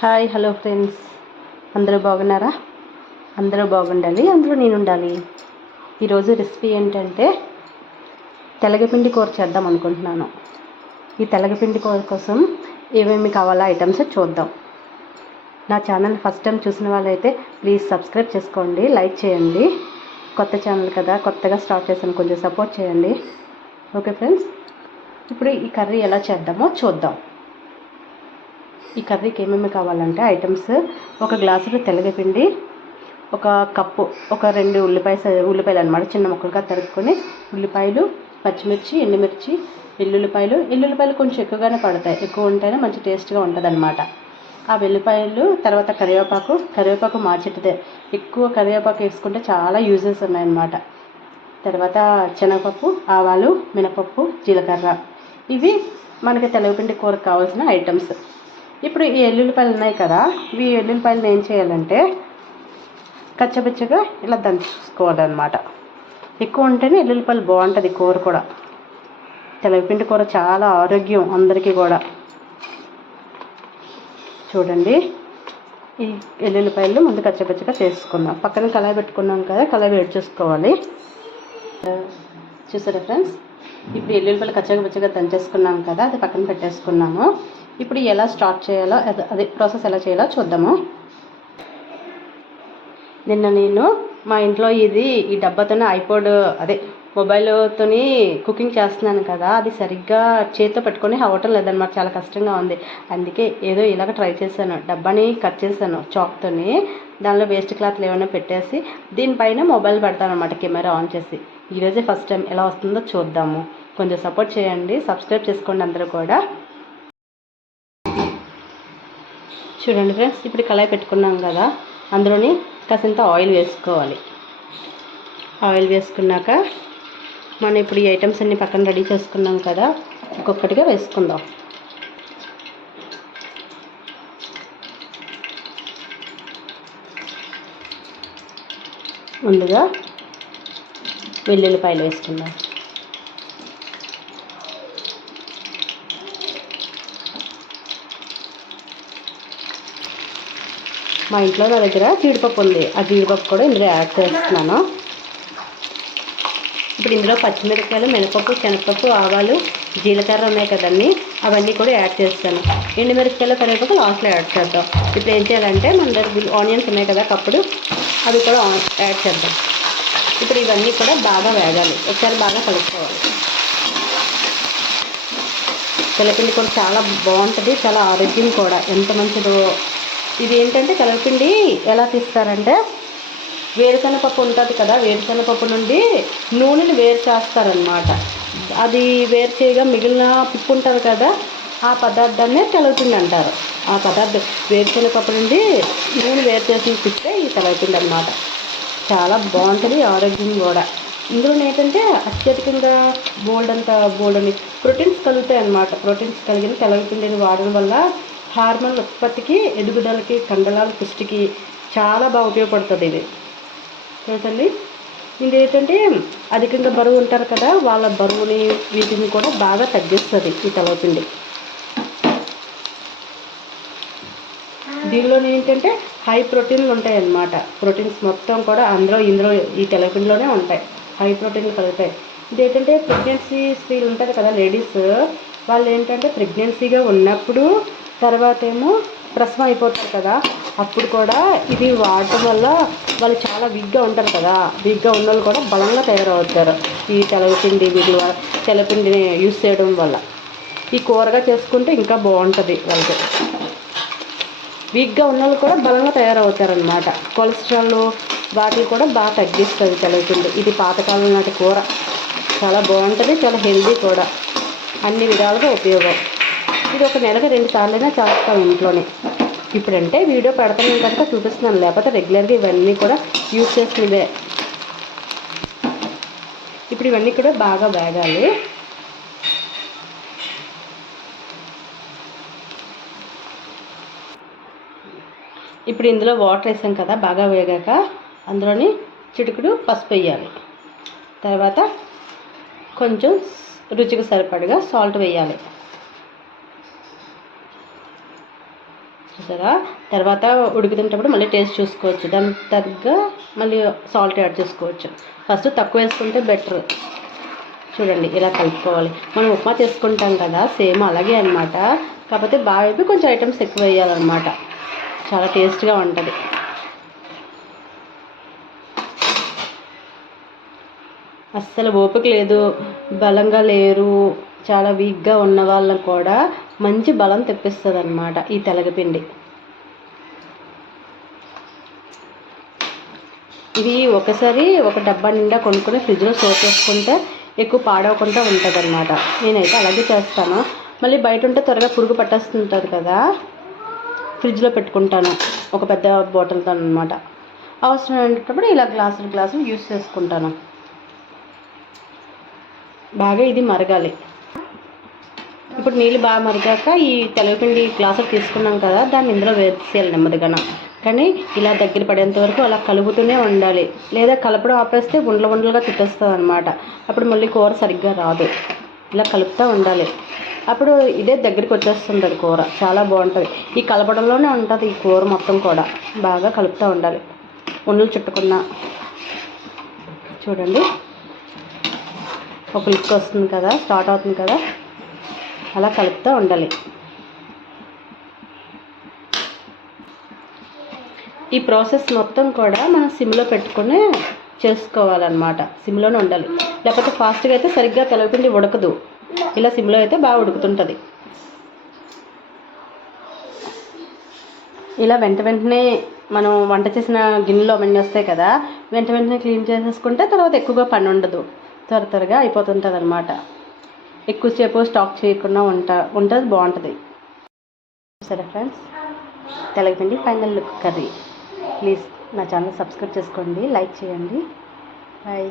Hi hello friends. అందరూ బాగున్నారా? అందరూ బాగుండాలి అందరూ నేను ఉండాలి. ఈరోజు రెసిపీ ఏంటంటే తెలగపిండి కూర చేద్దాం అనుకుంటున్నాను. ఈ తెలగపిండి కూర కోసం ఏమేమి కావాలో ఐటమ్స్ చూద్దాం. నా ఛానల్ ఫస్ట్ టైం చూసిన వాళ్ళైతే ప్లీజ్ సబ్స్క్రైబ్ చేసుకోండి లైక్ చేయండి. కొత్త ఛానల్ కదా కొత్తగా స్టార్ట్ చేశాను కొంచెం సపోర్ట్ చేయండి. Okay friends? ఇప్పుడు ఈ కర్రీ ఎలా చేద్దామో చూద్దాం. ఈ కర్రీకి ఏమేమి కావాలంటే ఐటమ్స్ ఒక గ్లాసులో తెల్లగపిండి ఒక కప్పు ఒక రెండు ఉల్లిపాయ ఉల్లిపాయలు అనమాట చిన్న ముక్కలుగా తరుక్కొని ఉల్లిపాయలు పచ్చిమిర్చి ఎండుమిర్చి ఎల్లుల్లిపాయలు ఎల్లుల్లిపాయలు కొంచెం ఎక్కువగానే పడతాయి ఎక్కువ ఉంటేనే మంచి టేస్ట్గా ఉంటుంది అనమాట ఆ వెల్లిపాయలు తర్వాత కరివేపాకు కరివేపాకు మార్చెట్టుదే ఎక్కువ కరివేపాకు వేసుకుంటే చాలా యూజెస్ ఉన్నాయన్నమాట. తర్వాత శనగపప్పు ఆవాలు మినపప్పు జీలకర్ర ఇవి మనకి తెలవపిండి కూరకు కావాల్సిన ఐటమ్స్. ఇప్పుడు ఈ ఎల్లుల్లిపాయలు ఉన్నాయి కదా ఈ ఎల్లుల్లిపాయలను ఏం చేయాలంటే కచ్చబిచ్చగా ఇలా దంచుకోవాలన్నమాట. ఎక్కువ ఉంటేనే ఎల్లుల్లిపాయలు బాగుంటుంది కూర కూడా. తెలగపిండి కూర చాలా ఆరోగ్యం అందరికీ కూడా. చూడండి ఈ ఎల్లుల్లిపాయలు ముందు కచ్చపచ్చగా చేసుకుందాం. పక్కన కళాయి పెట్టుకున్నాం కదా కళాయి వేడి చేసుకోవాలి. చూసారా ఫ్రెండ్స్? ఇప్పుడు ఎల్లుల్లిపాయలు కచ్చగా పచ్చగా దంచేసుకున్నాం కదా అది పక్కన పెట్టేసుకున్నాము. ఇప్పుడు ఎలా స్టార్ట్ చేయాలో అదే అదే ప్రాసెస్ ఎలా చేయాలో చూద్దాము. నిన్న నేను మా ఇంట్లో ఇది ఈ డబ్బాతోనే ఐపోడ్ అదే మొబైల్తోని కుకింగ్ చేస్తున్నాను కదా అది సరిగ్గా చేతితో పెట్టుకొని అవ్వటం లేదనమాట చాలా కష్టంగా ఉంది. అందుకే ఏదో ఇలాగ ట్రై చేశాను డబ్బాని కట్ చేశాను చాక్తోని దానిలో వేస్ట్ క్లాత్లు ఏమైనా పెట్టేసి దీనిపైన మొబైల్ పెడతాను అనమాట కెమెరా ఆన్ చేసి. ఈరోజే ఫస్ట్ టైం ఎలా వస్తుందో చూద్దాము. కొంచెం సపోర్ట్ చేయండి సబ్స్క్రైబ్ చేసుకోండి అందరూ కూడా. చూడండి ఫ్రెండ్స్ ఇప్పుడు కళాయి పెట్టుకున్నాం కదా అందులోని కాసింత ఆయిల్ వేసుకోవాలి. ఆయిల్ వేసుకున్నాక మనం ఇప్పుడు ఈ ఐటమ్స్ అన్ని పక్కన రెడీ చేసుకున్నాం కదా ఒక్కొక్కటిగా వేసుకుందాం. ముందుగా వెల్లుల్లిపాయలు వేసుకుందాం. మా ఇంట్లో నా దగ్గర జీడిపప్పు ఉంది. ఆ జీడిపప్పు కూడా ఇందులో యాడ్ చేస్తున్నాను. ఇప్పుడు ఇందులో పచ్చిమిరపకాయలు మినపప్పు శనగపప్పు ఆవాలు జీలకర్ర ఉన్నాయి కదండి. అవన్నీ కూడా యాడ్ చేస్తాను. ఎండుమిరపకాయలు కరివేపాకు లాస్ట్లో యాడ్ చేద్దాం. ఇప్పుడు ఏం చేయాలంటే మన దగ్గర ఆనియన్స్ ఉన్నాయి కదా కప్పుడు అవి కూడా యాడ్ చేద్దాం. ఇప్పుడు ఇవన్నీ కూడా బాగా వేగాలి. ఒకసారి బాగా కలుపుకోవాలి. తెల్లపిండి కూడా చాలా బాగుంటుంది. చాలా ఆరోగ్యం కూడా. ఎంత మంచిదో ఇది ఏంటంటే కలపిండి ఎలా తీస్తారంటే వేరుశనగపప్పు ఉంటుంది కదా వేరుశనగపప్పు నుండి నూనెని వేరు చేస్తారనమాట అది వేరు చేయగా మిగిలిన పిప్పు ఉంటుంది కదా ఆ పదార్థాన్నే తెలవపిండి అంటారు. ఆ పదార్థం వేరుశనగపప్పు నుండి నూనె వేరు చేసిన పిప్పే ఈ తెలవపిండి అనమాట చాలా బాగుంటుంది ఆరోగ్యం కూడా. ఇందులో ఏంటంటే అత్యధికంగా బోల్డ్ అంత బోల్డ్ అని ప్రోటీన్స్ కలుగుతాయి అన్నమాట ప్రోటీన్స్ కలిగిన తెలవపిండిని వాడడం వల్ల హార్మోన్ ఉత్పత్తికి ఎదుగుదలకి కండలాల పుష్టికి చాలా బాగా ఉపయోగపడుతుంది ఇది. చూడండి ఇది ఏంటంటే అధికంగా బరువు ఉంటారు కదా వాళ్ళ బరువుని వీటిని కూడా బాగా తగ్గిస్తుంది ఈ తలపిండి దీనిలో ఏంటంటే హై ప్రోటీన్లు ఉంటాయి అన్నమాట ప్రోటీన్స్ మొత్తం కూడా అందులో ఇందులో ఈ తెలపిండిలోనే ఉంటాయి. హై ప్రోటీన్లు కలుగుతాయి ఇది ఏంటంటే ప్రెగ్నెన్సీ స్త్రీలు ఉంటారు కదా లేడీస్ వాళ్ళు ఏంటంటే ప్రెగ్నెన్సీగా ఉన్నప్పుడు తర్వాత ఏమో ప్రసవం అయిపోతారు కదా. అప్పుడు కూడా ఇది వాడటం వల్ల వాళ్ళు చాలా వీక్గా ఉంటారు కదా. వీక్గా ఉన్న వాళ్ళు కూడా బలంగా తయారవుతారు ఈ తెలపిండి వీటి తెలపిండిని యూస్ చేయడం వల్ల. ఈ కూరగా చేసుకుంటే ఇంకా బాగుంటుంది వాళ్ళకి. వీక్గా ఉన్న వాళ్ళు కూడా బలంగా తయారవుతారనమాట కొలెస్ట్రాల్ వాటిని కూడా బాగా తగ్గిస్తుంది తెలపిండి ఇది పాతకాలం నాటి కూర. చాలా బాగుంటుంది చాలా హెల్దీ కూడా. అన్ని విధాలుగా ఉపయోగం. ఇది ఒక నెలకు రెండు సార్లైనా చేస్తాం ఇంట్లోనే. ఇప్పుడంటే వీడియో పెడతాను కనుక చూపిస్తున్నాను. లేకపోతే రెగ్యులర్గా ఇవన్నీ కూడా యూజ్ చేస్తున్నదే. ఇప్పుడు ఇవన్నీ కూడా బాగా వేగాలి. ఇప్పుడు ఇందులో వాటర్ వేసాం కదా బాగా వేగాక అందులోని చిటుకుడు పసుపు వేయాలి. తర్వాత కొంచెం రుచికి సరిపడగా సాల్ట్ వేయాలి. చూసారా? తర్వాత ఉడుకుతుంటప్పుడు మళ్ళీ టేస్ట్ చూసుకోవచ్చు. దాని తగ్గ మళ్ళీ సాల్ట్ యాడ్ చేసుకోవచ్చు. ఫస్ట్ తక్కువ వేసుకుంటే బెటర్ చూడండి ఇలా కలుపుకోవాలి. మనం ఉప్మా చేసుకుంటాం కదా సేమ్ అలాగే అనమాట కాకపోతే బాగా అయిపోయి కొంచెం ఐటమ్స్ ఎక్కువ వేయాలన్నమాట. చాలా టేస్ట్గా ఉంటుంది. అస్సలు ఓపిక లేదు. బలంగా లేరు. చాలా వీక్గా ఉన్న వాళ్ళని కూడా మంచి బలం తెప్పిస్తుంది అనమాట ఈ తెలగపిండి. ఇది ఒకసారి ఒక డబ్బా నిండా కొనుక్కొని ఫ్రిడ్జ్లో స్టోర్ చేసుకుంటే ఎక్కువ పాడవకుండా ఉంటుంది అనమాట నేనైతే అలాగే చేస్తాను. మళ్ళీ బయట ఉంటే త్వరగా పురుగు పట్టేస్తుంటుంది కదా ఫ్రిడ్జ్లో పెట్టుకుంటాను ఒక పెద్ద బాటిల్తో అనమాట అవసరం అనేటప్పుడు ఇలా గ్లాసులు గ్లాసులు యూస్ చేసుకుంటాను. బాగా ఇది మరగాలి. ఇప్పుడు నీళ్ళు బాగా మరిగాక ఈ తెలవపిండి గ్లాసు తీసుకున్నాం కదా దాన్ని ఇందులో వేసేయాలి నెమ్మదిగా కానీ ఇలా దగ్గర పడేంత వరకు అలా కలుపుతూనే ఉండాలి. లేదా కలపడం ఆపేస్తే ఉండల ఉండలుగా తిట్టేస్తుంది అనమాట అప్పుడు మళ్ళీ కూర సరిగ్గా రాదు. ఇలా కలుపుతూ ఉండాలి. అప్పుడు ఇదే దగ్గరికి వచ్చేస్తుంది అది కూర. చాలా బాగుంటుంది. ఈ కలపడంలోనే ఉంటుంది ఈ కూర మొత్తం కూడా. బాగా కలుపుతూ ఉండాలి. ఉండలు చుట్టుకున్న చూడండి. ఒక లిక్ వస్తుంది కదా స్టార్ట్ అవుతుంది కదా. అలా కలుపుతూ ఉండాలి. ఈ ప్రాసెస్ మొత్తం కూడా మనం సిమ్లో పెట్టుకునే చేసుకోవాలన్నమాట. సిమ్లోనే ఉండాలి. లేకపోతే ఫాస్ట్గా అయితే సరిగ్గా తెలగపిండి ఉడకదు. ఇలా సిమ్లో అయితే బాగా ఉడుకుతుంటుంది. ఇలా వెంట వెంటనే మనం వంట చేసిన గిన్నెలో అవన్నీ వస్తాయి కదా వెంట వెంటనే క్లీన్ చేసేసుకుంటే తర్వాత ఎక్కువగా పని ఉండదు. త్వర త్వరగా అయిపోతుంటుంది అనమాట ఎక్కువసేపు స్టాక్ చేయకుండా ఉంటా ఉంటుంది బాగుంటుంది. సరే ఫ్రెండ్స్ తెలగపిండి ఫైనల్ లుక్ కర్రీ. ప్లీజ్ నా ఛానల్ సబ్స్క్రైబ్ చేసుకోండి లైక్ చేయండి. బాయ్.